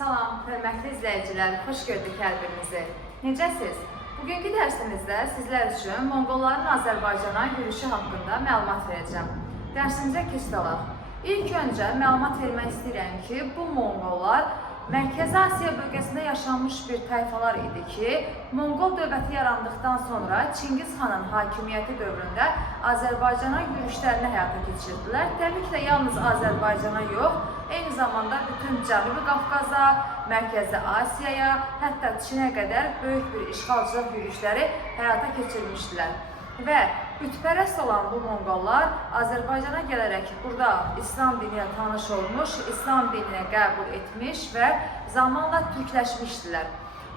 Salam, hörmətli izləyicilər, xoş gördük hər birinizi. Necəsiz? Bugünkü dərsimizdə sizlər üçün Monqolların Azərbaycana yürüşü haqqında məlumat verəcəm. Dərsimizə keçid alaq. İlk öncə məlumat vermək istəyirəm ki, bu Monqollar Mərkəzi Asiya bölgəsində yaşanmış bir tayfalar idi ki, Monqol dövləti yarandıqdan sonra Çingiz xanın hakimiyyəti dövründə Azərbaycana yürüşlərini həyata keçirdilər. Təbii ki, yalnız Azərbaycana yox, eyni zamanda bütün Cənubi Qafqaza, Mərkəzi Asiyaya, hətta Çinə qədər böyük bir işğalçılıq yürüşləri həyata keçirmişdilər. Və bütpərəst olan bu Monqollar Azərbaycana gələrək burada İslam dini ilə tanış olmuş, İslam dinini qəbul etmiş və zamanla türkləşmişdilər.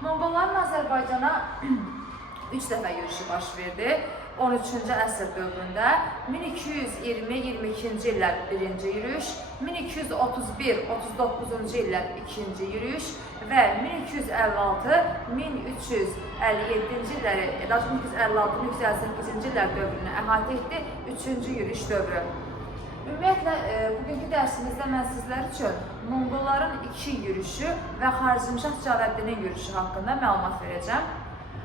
Monqolların Azərbaycana 3 dəfə yürüşü baş verdi. 13-cü əsr dövründə 1220-22-ci illər birinci yürüş, 1231-39-cu illər ikinci yürüş və 1256-1357-ci illəri, 1256-1358-ci illər dövrünü əhatə etdi, 3-cü yürüş dövrü. Ümumiyyətlə, bugünkü dərsimizdə mən sizlər üçün Monqolların 2 yürüşü və Xarızmşah Cəlaləddinin yürüşü haqqında məlumat verəcəm.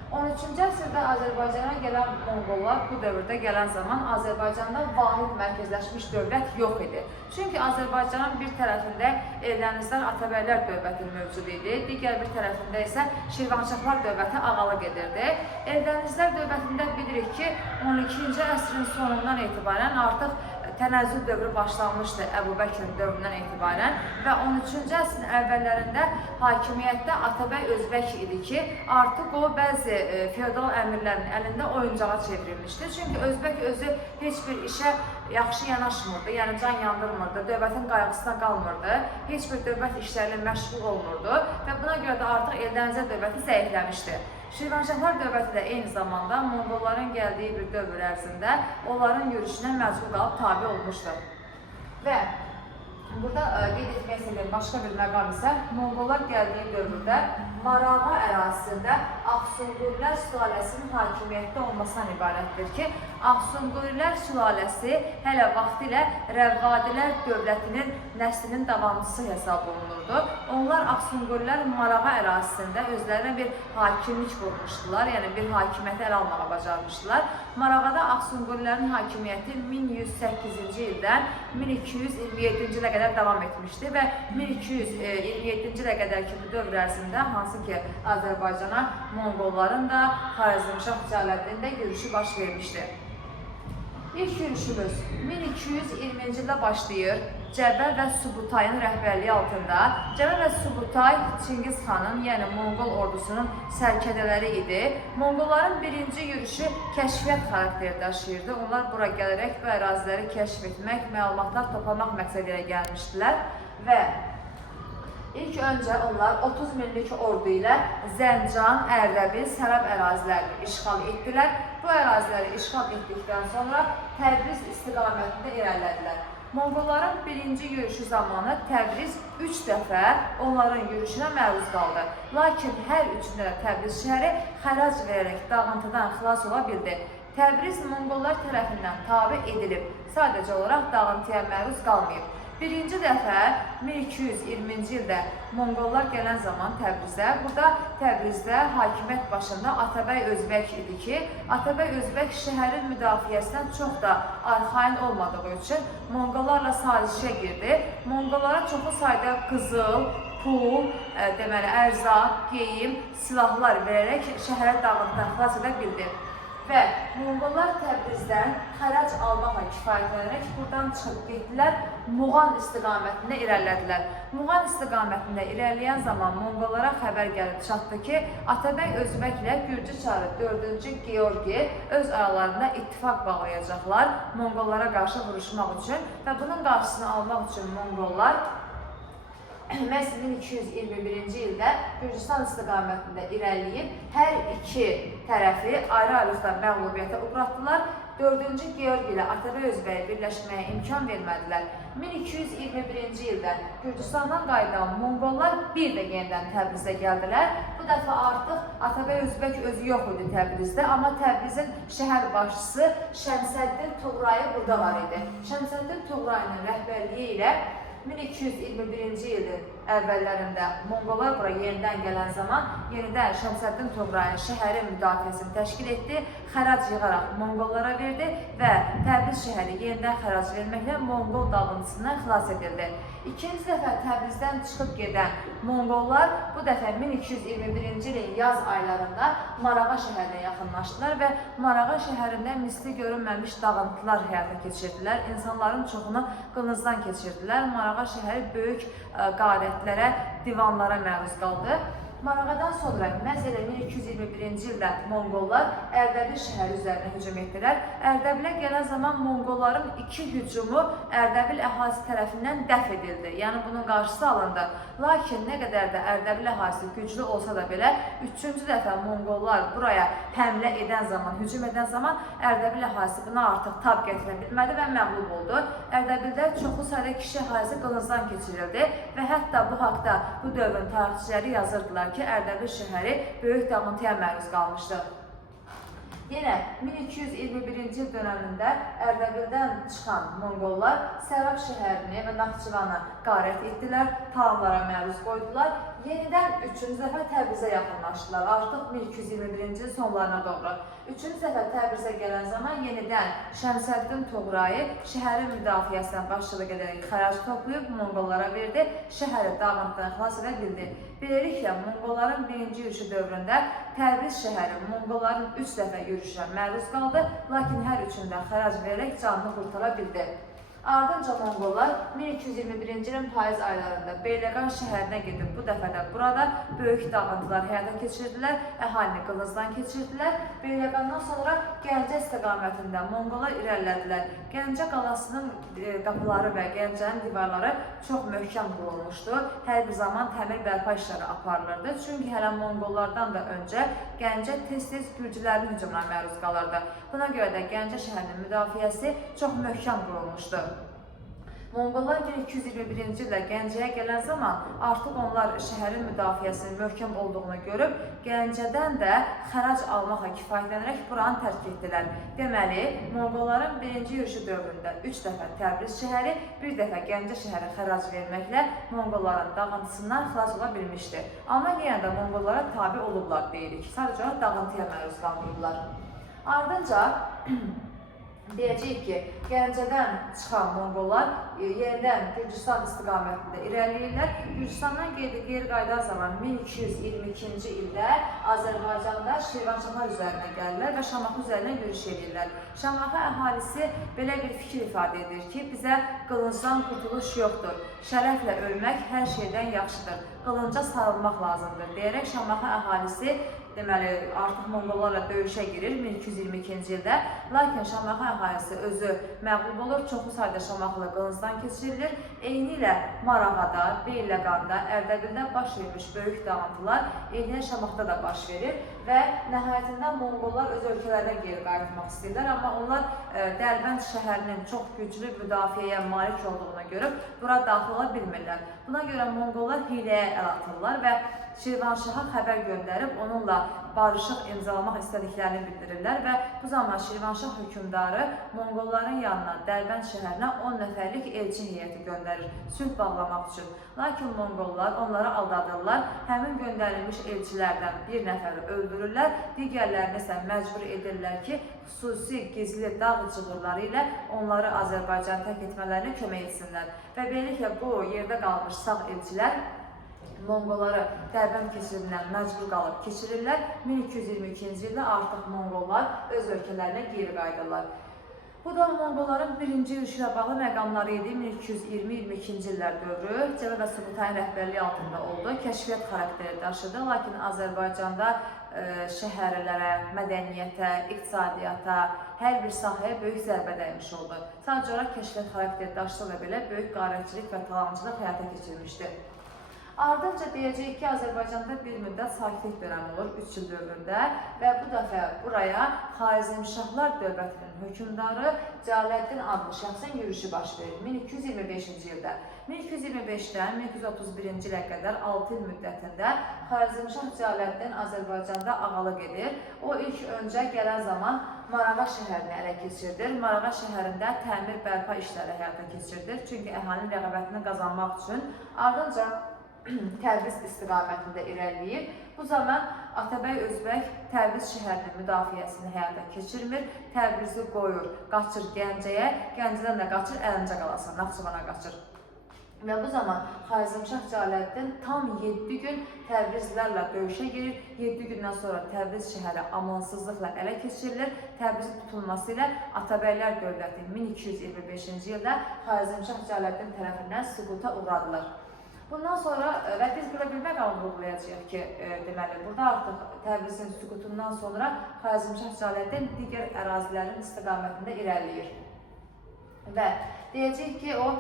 13-cü əsrdə Azərbaycana gələn Monqollar bu dövrdə gələn zaman Azərbaycanda vahid mərkəzləşmiş dövlət yox idi. Çünki Azərbaycanın bir tərəfində Eldənizlər Atabəylər dövləti mövcud idi, digər bir tərəfində isə Şirvanşahlar dövləti ağalıq edirdi. Eldənizlər dövlətində bilirik ki, 12-ci əsrin sonundan etibarən artıq tənəzzül dövrü başlanmışdı Əbu Bəkrin dövründən etibarən və 13-cü əsrin əvvəllərində hakimiyyətdə Atabəy Özbək idi ki, artıq o bəzi feodal əmirlərin əlində oyuncağa çevrilmişdi. Çünki Özbək özü heç bir işə yaxşı yanaşmırdı, yəni can yandırmırdı, dövlətin qayğısına qalmırdı, heç bir dövlət işlərilə məşğul olmurdu və buna görə də artıq Eldənizlər dövləti zəifləmişdi. Şirvanşahlar dövləti də eyni zamanda Monqolların gəldiyi bir dövr ərzində onların yürüşünə məcbur qalıb tabi olmuşdur. Və burada qeyd etmək istədiyim başqa bir məqam isə Monqollar gəldiyi dövrdə Marağa ərazisində Ağsunqurilər sülaləsinin hakimiyyətdə olmasından ibarətdir ki, Ağsunqurilər sülaləsi hələ vaxtilə Rəvvadilər dövlətinin nəslinin davamçısı hesab olunurdu. Onlar Ağsunqurilər Marağa ərazisində özlərinə bir hakimlik qurmuşdular, yəni bir hakimiyyəti ələ almağa bacarmışdılar. Marağada Ağsunqurilərin hakimiyyəti 1108-ci ildən 1227-ci ilə qədər davam etmişdi və 1227-ci ilə qədər ki, bu dövr ərzində hansı ki, Azərbaycana Monqolların da, Xarızmşah Cəlaləddinin də yürüşü baş vermişdi. İlk yürüşümüz 1220-ci ildə başlayır. Cəbə və Subutayın rəhbərliyi altında. Cəbə və Subutay Çingiz xanın, yəni Monqol ordusunun sərkədələri idi. Monqolların birinci yürüşü kəşfiyyat xarakteri daşıyırdı. Onlar bura gələrək bu əraziləri kəşf etmək, məlumatlar toplamaq məqsədi ilə gəlmişdilər və İlk öncə onlar 30 minlik ordu ilə Zəncan, Ərdəbil, Sərab ərazilərini işğal etdilər. Bu əraziləri işğal etdikdən sonra Təbriz istiqamətində irəlilədilər. Monqolların birinci yürüşü zamanı Təbriz 3 dəfə onların yürüşünə məruz qaldı. Lakin hər üçündə də Təbriz şəhəri xərac verərək dağıntıdan xilas ola bildi. Təbriz Monqollar tərəfindən tabe edilib, sadəcə olaraq dağıntıya məruz qalmayıb. Birinci dəfə 1220-ci ildə Monqollar gələn zaman Təbrizə, burada Təbrizdə hakimiyyət başında Atabəy Özbək idi ki, Atabəy Özbək şəhərin müdafiəsindən çox da arxain olmadığı üçün Monqollarla sazişə girdi. Monqollara çoxlu sayda qızıl, pul, deməli ərzaq, geyim, silahlar verərək şəhərə dağıntıdan xilas edə bildi. Və Monqollar Təbrizdən xərac almaqla kifayətlənərək buradan çıxıb getdilər, Muğan istiqamətində irəlilədilər. Muğan istiqamətində irəliləyən zaman Monqollara xəbər gəlib çatdı ki, Atabəy Özbək ilə Gürcü çarı 4-cü Georgi öz aralarında ittifaq bağlayacaqlar Monqollara qarşı vuruşmaq üçün və bunun qarşısını almaq üçün Monqollar məhz 1221-ci ildə Gürcüstan istiqamətində irəliləyib, hər iki tərəfi ayrı-ayrılıqda məğlubiyyətə uğratdılar. 4-cü Georgi ilə Atabəy Özbəyə birləşməyə imkan vermədilər. 1221-ci ildə Gürcüstandan qayıdan Monqollar bir də yenidən Təbrizə gəldilər. Bu dəfə artıq Atabəy Özbək özü yox idi Təbrizdə, amma Təbrizin şəhər başçısı Şəmsəddin Tuğrayı burada var idi. Şəmsəddin Tuğrayının rəhbərliyi ilə 1221-ci ilin əvvəllərində Monqollar bura yenidən gələn zaman yenidən Şəmsəddin Toğrul şəhərin müdafiəsini təşkil etdi, xərac yığaraq Monqollara verdi və Təbriz şəhəri yenidən xərac verməklə Monqol dağıntısından xilas edildi. İkinci dəfə Təbrizdən çıxıb gedən Monqollar bu dəfə 1221-ci ilin yaz aylarında Marağa şəhərinə yaxınlaşdılar və Marağa şəhərində misli görünməmiş dağıntılar həyata keçirdilər. İnsanların çoxunu qılıncdan keçirdilər. Marağa şəhəri böyük qarətlərə, divanlara məruz qaldı. Marağadan sonra məhz elə 1221-ci ildə Monqollar Ərdəbil şəhəri üzərinə hücum etdilər. Ərdəbilə gələn zaman Monqolların 2 hücumu Ərdəbil əhalisi tərəfindən dəf edildi. Yəni bunun qarşısı alındı. Lakin nə qədər də Ərdəbil əhalisi güclü olsa da belə, 3-cü dəfə Monqollar buraya həmlə edən zaman, hücum edən zaman Ərdəbil əhalisi buna artıq tab gətirə bilmədi və məğlub oldu. Ərdəbildə çoxlu sayda kişi əhalisi qılıncdan keçirildi və hətta bu haqda bu dövrün tarixçiləri yazırdılar ki, Ərdəbil şəhəri böyük dağıntıya məruz qalmışdı. Yenə 1221-ci il dönəmində Ərdəbildən çıxan Monqollar Sərab şəhərini və Naxçıvanı qarət etdilər, talanlara məruz qoydular. Yenidən 3-cü dəfə Təbrizə yaxınlaşdılar, artıq 1221-ci il sonlarına doğru. 3-cü dəfə Təbrizə gələn zaman yenidən Şəmsəddin Toğrul şəhərin müdafiəsinə başçılıq edərək xərac toplayıb Monqollara verdi, şəhəri dağıntıdan xilas edə bildi. Beləliklə, Monqolların birinci yürüşü dövründə Təbriz şəhəri Monqolların 3 dəfə yürüşünə məruz qaldı, lakin hər üçündə xərac verərək canını qurtara bildi. Ardınca Monqollar 1221-ci ilin payız aylarında Beyləqan şəhərinə gedib bu dəfə də burada böyük dağıntılar həyata keçirdilər, əhalini qılıncdan keçirdilər. Beyləqandan sonra Gəncə istiqamətində Monqollar irəlilədilər. Gəncə qalasının qapıları və Gəncənin divarları çox möhkəm qurulmuşdu. Hər bir zaman təmir bərpa işləri aparılırdı. Çünki hələ Monqollardan da öncə Gəncə tez-tez gürcülərin hücumuna məruz qalırdı. Buna görə də Gəncə şəhərinin müdafiəsi çox möhkəm qurulmuşdu. Monqollar 1221-ci ildə Gəncəyə gələn zaman artıq onlar şəhərin müdafiəsinin möhkəm olduğunu görüb, Gəncədən də xərac almaqla kifayətlənərək buranı tərk etdilər. Deməli, Monqolların birinci yürüşü dövründə 3 dəfə Təbriz şəhəri, bir dəfə Gəncə şəhəri xərac verməklə Monqolların dağıntısından xilas ola bilmişdi. Amma yenə də Monqollara tabi olublar deyirik. Sadəcə dağıntıya məruz qalmayıblar. Ardınca deyəcəyik ki, Gəncədən çıxan Monqollar yenidən Gürcüstan istiqamətində irəliləyirlər. Gürcüstandan geri qayıdan zaman 1222-ci ildə Azərbaycanda Şirvanşahlar üzərinə gəlirlər və Şamaxı üzərinə yürüş edirlər. Şamaxı əhalisi belə bir fikir ifadə edir ki, bizə qılıncdan qurtuluş yoxdur, şərəflə ölmək hər şeydən yaxşıdır, qılınca sarılmaq lazımdır deyərək Şamaxı əhalisi deməli, artıq Monqollarla döyüşə girir 1222-ci ildə. Lakin Şamaxı əhalisi özü məğlub olur, çoxlu sayda Şamaxılı qılıncdan keçirilir. Eyni ilə Marağada, Beyləqanda, Ərdəbildə baş vermiş böyük dağıntılar eyni Şamaxıda da baş verir və nəhayətində Monqollar öz ölkələrinə geri qayıtmaq istəyirlər. Amma onlar Dərbənd şəhərinin çox güclü müdafiəyə malik olduğuna görə bura daxil ola bilmirlər. Buna görə Monqollar hiləyə əl atırlar və Şirvanşaha xəbər göndərib onunla barışıq imzalamaq istədiklərini bildirirlər və bu zaman Şirvanşah hökmdarı Monqolların yanına Dərbənd şəhərinə 10 nəfərlik elçi heyəti göndərir sülh bağlamaq üçün. Lakin Monqollar onları aldadırlar, həmin göndərilmiş elçilərdən bir nəfəri öldürürlər, digərlərini isə məcbur edirlər ki, xüsusi gizli dağ cığırları ilə onları Azərbaycan tərk etmələrinə kömək etsinlər. Və beləliklə bu yerdə qalmış sağ elçilər Monqolları Dərbənd keçidindən məcbur qalıb keçirirlər. 1222-ci ildə artıq Monqollar öz ölkələrinə geri qayıdırlar. Bu da Monqolların birinci yürüşü ilə bağlı məqamları idi. 1220-22-ci illər dövrü Cəbə və Subutayın rəhbərliyi altında oldu. Kəşfiyyat xarakteri daşıdı, lakin Azərbaycanda şəhərlərə, mədəniyyətə, iqtisadiyyata, hər bir sahəyə böyük zərbə dəymiş oldu. Sadəcə olaraq kəşfiyyat xarakteri daşısa da belə böyük qarətçilik və talançılıq həyata keçirmişdi. Ardınca deyəcəyik ki, Azərbaycanda bir müddət sakitlik dönəmi olur 3 il dövründə və bu dəfə buraya Xarəzmşahlar dövlətinin hökmdarı Cəlaləddin adlı şəxsin yürüşü baş verir 1225-ci ildə. 1225-dən 1231-ci ilə qədər 6 il müddətində Xarəzmşah Cəlaləddin Azərbaycanda ağalıq edir. O ilk öncə gələn zaman Marağa şəhərini ələ keçirdir. Marağa şəhərində təmir bərpa işləri həyata keçirdir. Çünki əhalinin rəğbətini qazanmaq üçün. Ardınca Təbriz istiqamətində irəliləyir. Bu zaman Atabəy Özbək Təbriz şəhərinin müdafiəsini həyata keçirmir. Təbrizi qoyur, qaçır Gəncəyə, Gəncədən də qaçır Əlincə qalasına, Naxçıvana qaçır. Və bu zaman Xarəzmşah Cəlaləddin tam 7 gün Təbrizlilərlə döyüşə girir. 7 gündən sonra Təbriz şəhəri amansızlıqla ələ keçirilir. Təbrizin tutulması ilə Atabəylər dövləti 1225-ci ildə Xarəzmşah Cəlaləddin tərəfindən süquta uğradılar. Bundan sonra və biz burada bir məqam vurğulayacağıq ki, deməli, burada artıq Təbrizin süqutundan sonra Xarəzmşah Cəlaləddin digər ərazilərin istiqamətində irəliləyir. Və deyəcək ki, o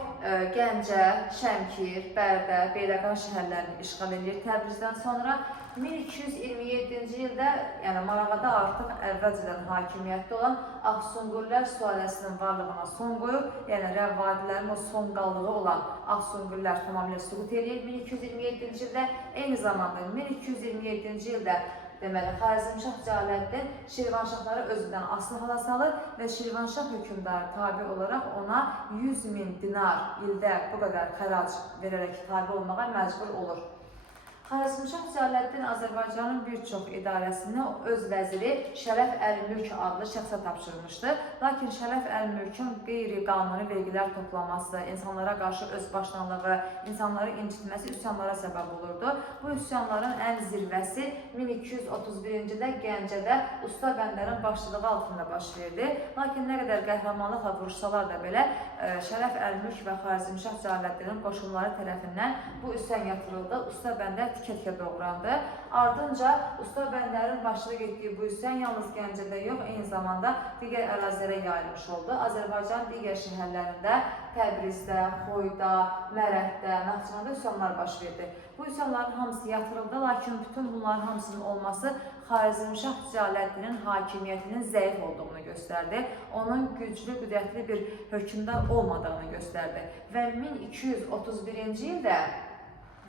Gəncə, Şəmkir, Bərdə, Beyləqan şəhərlərini işğal edir. Təbrizdən sonra 1227-ci ildə, yəni Marağada artıq əvvəlcədən hakimiyyətdə olan Ağsunqurlər sülaləsinin varlığına son qoyub, yəni Rəvvadilərin o son qallığı olan Ağsunqurlər tamamilə süqut edir 1227-ci ildə. Eyni zamanda 1227-ci ildə deməli, Xarəzmşah Cəlaləddin Şirvanşahları özündən asılı hala salır və Şirvanşah hökmdarı tabi olaraq ona 100.000 dinar ildə bu qədər xərac verərək tabi olmağa məcbur olur. Xarəzmşah Cəlaləddin Azərbaycanın bir çox idarəsini öz vəziri Şərəf Əl-Mülk adlı şəxsə tapşırmışdı. Lakin Şərəf Əl-Mülkün qeyri-qanuni vergilər toplaması, insanlara qarşı özbaşınalığı, insanları incitməsi üsyanlara səbəb olurdu. Bu üsyanların ən zirvəsi 1231-ci ildə Gəncədə Usta Bəndərin başçılığı altında baş verdi. Lakin nə qədər qəhrəmanlıqla vuruşsalar da belə, Şərəf Əl-Mülk və Xarəzmşah Cəlaləddinin qoşunları tərəfindən bu üsyan yatırıldı. Usta Bəndər tikə-tikə doğrandı. Ardınca Usta Bəndərin başçılıq etdiyi bu üsyan yalnız Gəncədə yox, eyni zamanda digər ərazilərə yayılmış oldu. Azərbaycanın digər şəhərlərində, Təbrizdə, Xoyda, Mərəddə, Naxçıvanda üsyanlar baş verdi. Bu üsyanların hamısı yatırıldı, lakin bütün bunların hamısının olması Xarəzmşah Cəlaləddinin hakimiyyətinin zəif olduğunu göstərdi. Onun güclü, qüdrətli bir hökmdar olmadığını göstərdi. Və 1231-ci ildə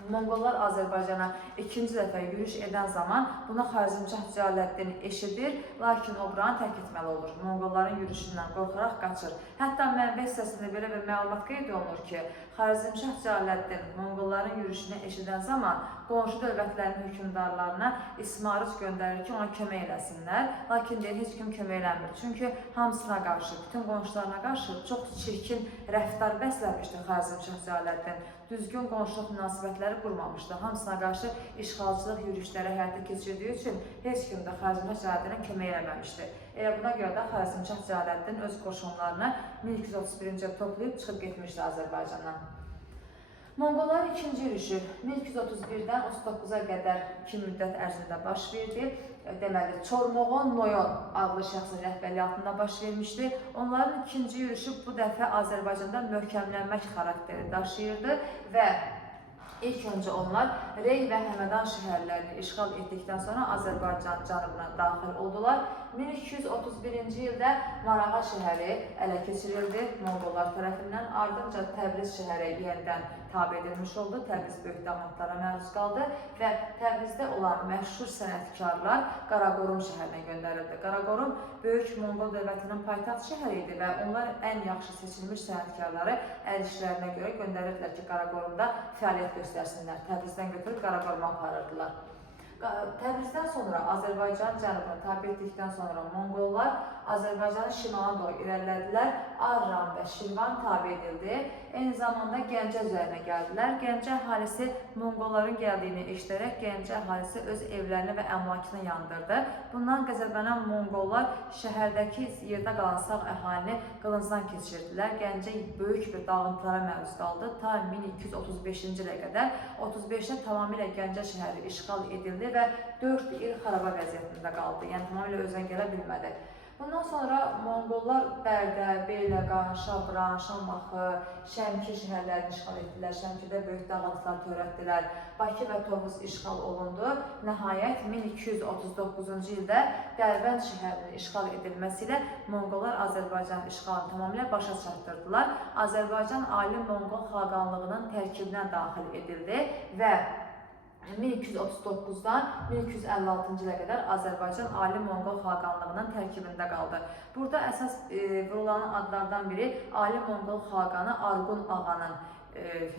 Monqollar Azərbaycana ikinci dəfə yürüş edən zaman buna Xarəzmşah Cəlaləddin eşidir, lakin o buranı tərk etməli olur. Monqolların yürüşündən qorxaraq qaçır. Hətta mənbə hissəsində belə bir məlumat qeyd olunur ki, Xarəzmşah Cəlaləddin Monqolların yürüşünü eşidən zaman qonşu dövlətlərin hökmdarlarına ismarıc göndərir ki, ona kömək eləsinlər. Lakin deyir, heç kim kömək eləmir. Çünki hamısına qarşı, bütün qonşularına qarşı çox çirkin rəftar bəsləmişdi Xarəzmşah Cəlaləddin. Düzgün qonşuluq münasibətləri qurmamışdı. Hamısına qarşı işğalçılıq yürüşləri həyata keçirdiyi üçün heç kim də Xarəzmşah Cəlaləddinə kömək eləməmişdi. Elə buna görə də Xarəzmşah Cəlaləddin öz qoşunlarını 1231-ci ildə toplayıb çıxıb getmişdi Azərbaycandan. Monqolların ikinci yürüşü 1231-dən 39-a qədər 2 müddət ərzində baş verdi. Deməli, Çornoğon Noyon adlı şəxsin rəhbərliyi altında baş vermişdi. Onların ikinci yürüşü bu dəfə Azərbaycanda möhkəmlənmək xarakteri daşıyırdı və İlk öncə onlar Rey və Həmədan şəhərlərini işğal etdikdən sonra Azərbaycan cənubuna daxil oldular. 1231-ci ildə Marağa şəhəri ələ keçirildi Monqollar tərəfindən. Ardınca Təbriz şəhəri yenidən tabe edilmiş oldu. Təbriz böyük dağıntılara məruz qaldı və Təbrizdə olan məşhur sənətkarlar Qaraqorum şəhərinə göndərildi. Qaraqorum böyük Monqol dövlətinin paytaxt şəhəri idi və onlar ən yaxşı seçilmiş sənətkarları əl işlərinə görə göndərirdilər ki, Qaraqorumda fəaliyyət göstərsinlər. Təbrizdən götürüb Qaraqoruma aparırdılar. Təbrizdən sonra Azərbaycan cənubunu tabe etdikdən sonra Monqollar Azərbaycanın şimalına doğru irəlilədilər. Arran və Şirvan tabe edildi. Eyni zamanda Gəncə üzərinə gəldilər. Gəncə əhalisi Monqolların gəldiyini eşidərək Gəncə əhalisi öz evlərini və əmlakını yandırdı. Bundan qəzəblənən Monqollar şəhərdəki yerdə qalan sağ əhalini qılıncdan keçirdilər. Gəncə böyük bir dağıntılara məruz qaldı. Ta 1235-ci ilə qədər 35-də tamamilə Gəncə şəhəri işğal edildi və 4 il xaraba vəziyyətində qaldı. Yəni tamamilə özünə gələ bilmədi. Bundan sonra Monqollar Bərdə, Beyləqan, Şabran, Şamaxı, Şəmkir şəhərlərini işğal etdilər. Şəmkirdə böyük dağıntılar törətdilər. Bakı və Tovuz işğal olundu. Nəhayət 1239-cu ildə Dərbənd şəhərinin işğal edilməsi ilə Monqollar Azərbaycan işğalını tamamilə başa çatdırdılar. Azərbaycan Ali Monqol xaqanlığının tərkibinə daxil edildi və 1239-dan 1256-cı ilə qədər Azərbaycan Ali Monqol xaqanlığının tərkibində qaldı. Burada əsas vurulan adlardan biri Ali Monqol xaqanı Arğun Ağanın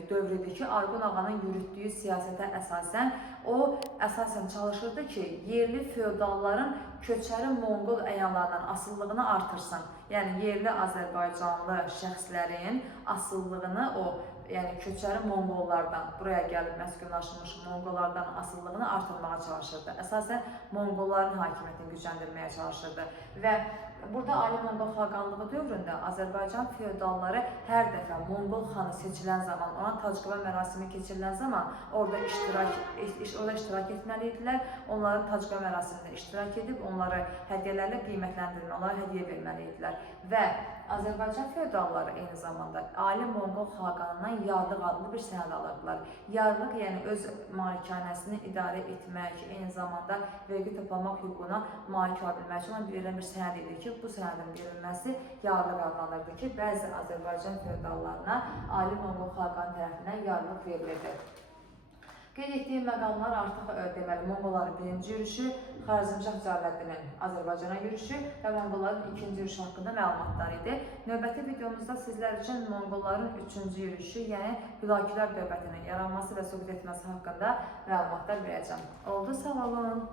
dövrüdür ki, Arqon ağanın yürütdüyü siyasətə əsasən o çalışırdı ki, yerli feodalların köçəri Monqol əyanlarından asıllığını artırsın. Yəni yerli Azərbaycanlı şəxslərin asıllığını yəni köçəri Monqollardan, buraya gəlib məskunlaşmış Monqollardan asıllığını artırmağa çalışırdı. Əsasən Monqolların hakimiyyətini gücləndirməyə çalışırdı və burada Ali Monqol xaqanlığı dövründə Azərbaycan feodalları hər dəfə Monqol xanı seçilən zaman, ona tacqoyma mərasimi keçirilən zaman orada iştirak etməli idilər. Onların tacqoyma mərasimində iştirak edib, onları hədiyyələrlə qiymətləndirmə, onlara hədiyyə verməli idilər. Və Azərbaycan feodalları eyni zamanda Ali Monqol xaqanından yarlıq adlı bir sənəd alırdılar. Yarlıq yəni öz malikanəsini idarə etmək, eyni zamanda vergi toplamaq hüququna malik ola bilmək üçün verilən bir sənəd idi ki, bu sənədin verilməsi yarlıq adlanırdı ki, bəzi Azərbaycan feodallarına Ali Monqol xaqanı tərəfindən yarlıq verilirdi. Qeyd etdiyim məqamlar artıq deməli Monqolların birinci yürüşü, Xarəzmşah Cəlaləddinin Azərbaycana yürüşü və Monqolların ikinci yürüşü haqqında məlumatlar idi. Növbəti videomuzda sizlər üçün Monqolların üçüncü yürüşü, yəni Hülakülər dövlətinin yaranması və süqut etməsi haqqında məlumatlar verəcəm. Oldu, sağ olun.